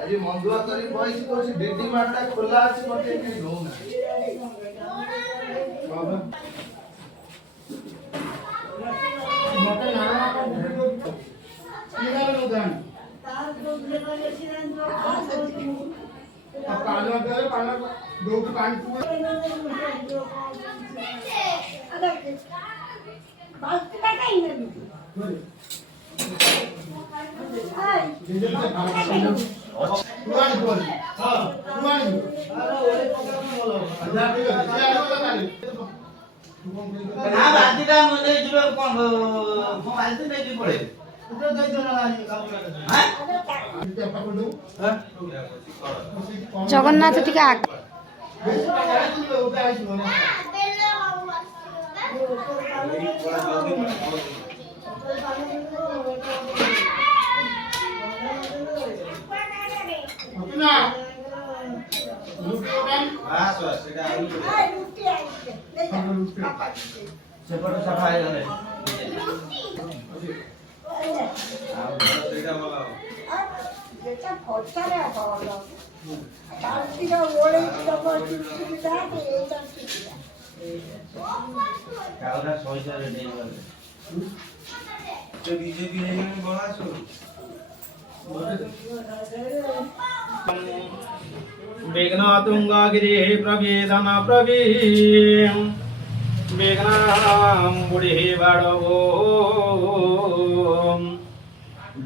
আজি মন্দুয়া করি বইছি কোছি ডিডি মাঠটা খোলা আছে মতে কি নও না বাবা মতে না কিরা লোদান তার দুধে করেছিলেন তো পানা দেবে পানা দৌড় পানি পুরো আরে বালতি টাকাই না বলে জগন্নাথ টিকে আগ সেপটে সাফা হয়ে গেলে विघ्नतुंगगिरि प्रवेदन प्रवीण विघ्नां बुढ़ी बड़वो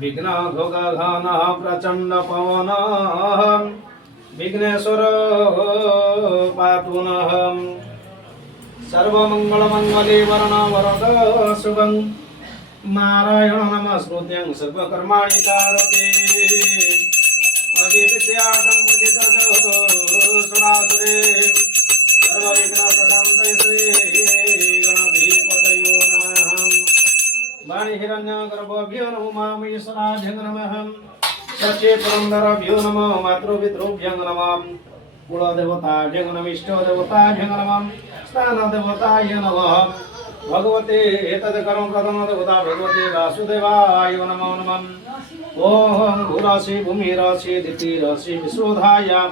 विघ्न घोघन प्रचंड पवन विघ्नेश्वर पातु नः सर्वमंगलमंगले वरणवरद शुभं नारायण नमस्कृत्यं सर्वकर्माणि कारके अभिविद्यार्थं मुदितजो सुरासुरे सर्वविघ्नप्रशान्तये श्री गणधिपतयो नमः वाणी हिरण्यगर्भभ्यो नमो मामेश्वराभ्यो नमः सच्चे पुरन्दराभ्यो नमः मातृपितृभ्यो नमः कुलदेवताभ्यो नमः इष्टदेवताभ्यो नमः स्थानदेवताय नमः भगवते एतद्कर्म प्रथम देवता भगवते वासुदेवाय नमो नमः ओम भूराशि भूमिराशि दितिराशि विश्वधायां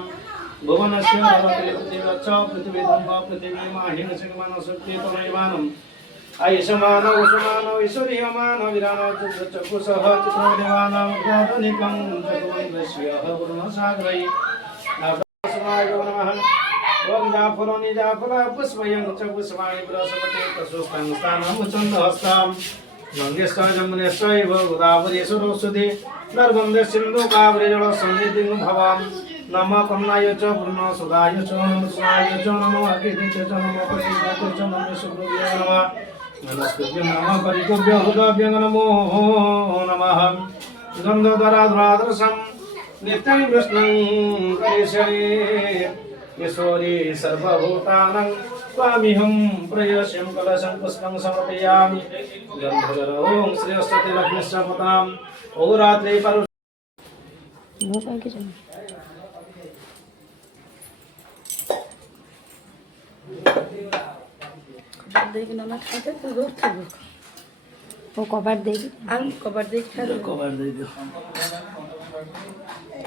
भुवनस्य रतिरतिरच्च पृथिवीधम्ब पृथिवी माहिन सिंहमान सुक्तितमयमानम् आयुष्मान उष्मान ईश्वरीयमान विरान चक्षुषः चित्रदेवानां उद्घाटनिकं जगन्नस्य पूर्णसागरै नारायणाय नमः ओम जाफरोनि जाफला पुष्पयं च पुष्पाणि बृहस्पति प्रशस्तं स्थानं चन्दहस्तां गंगेश्च जमुनेश्चैव गोदावरी सरस्वती नर्मदे सिन्धु कावेरी जल सन्निधिं भवां नमः कन्नाय च पूर्णसुधाय च नमः स्वाय च नमः अग्निते च नमः पतिते च नमः शुभ्रभ्यो नमः नमस्कृत्य नमः परिगुभ्य हुदाभ्यो नमो नमः गन्धधराधराधरसं नित्यं कृष्णं करिष्ये ईश्वरी सर्वभूतानां स्वामिहं प्रयस्यं कलशं पुष्पं समर्पयामि गन्धधरं श्रेष्ठते लक्ष्मीश्चपताम् अहोरात्रि परो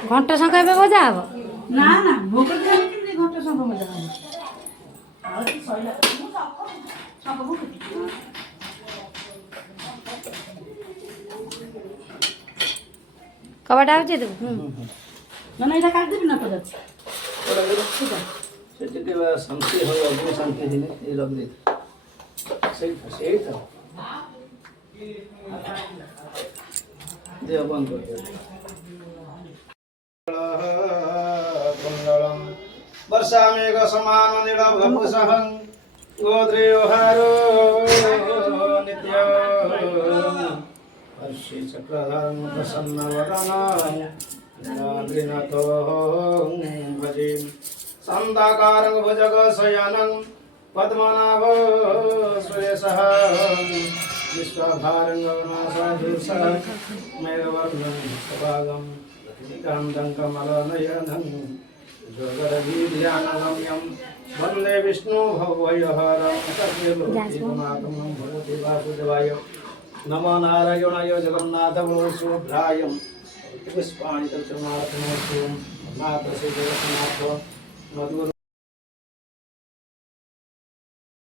ঘন্টা সংখ্যা এবার বোঝা হবো না না ভোগ ঘন্টা সংখ্যা মজা হবে কবাটা হচ্ছে দেবো না না এটা কাট দিবি না তো যাচ্ছে से टिके शांति हो अग्नि शांति दिने ये लग दे सही था देव बंद कर कुंडलम वर्षा मेघ समान निडभपुसहं गोद्रेयोहारो नित्य हर्षि चक्रधरं प्रसन्नवदनं नाद्रिनाथं भजे संदाकारं भुजगशयनं पद्मनाभ सुरेशः विश्वभारं गगनसदृशः मेघवर्णं सुभागं कान्तं कमलनयनं गगनवीर्यानगम्यं वन्दे विष्णु भवयहरं सत्यलोकीनाथं भगवते वासुदेवाय नमो नारायणाय जगन्नाथ शुभ्राय पुष्पाणि तच्चनाथनोऽस्तु नाथ श्री जगन्नाथ मधुर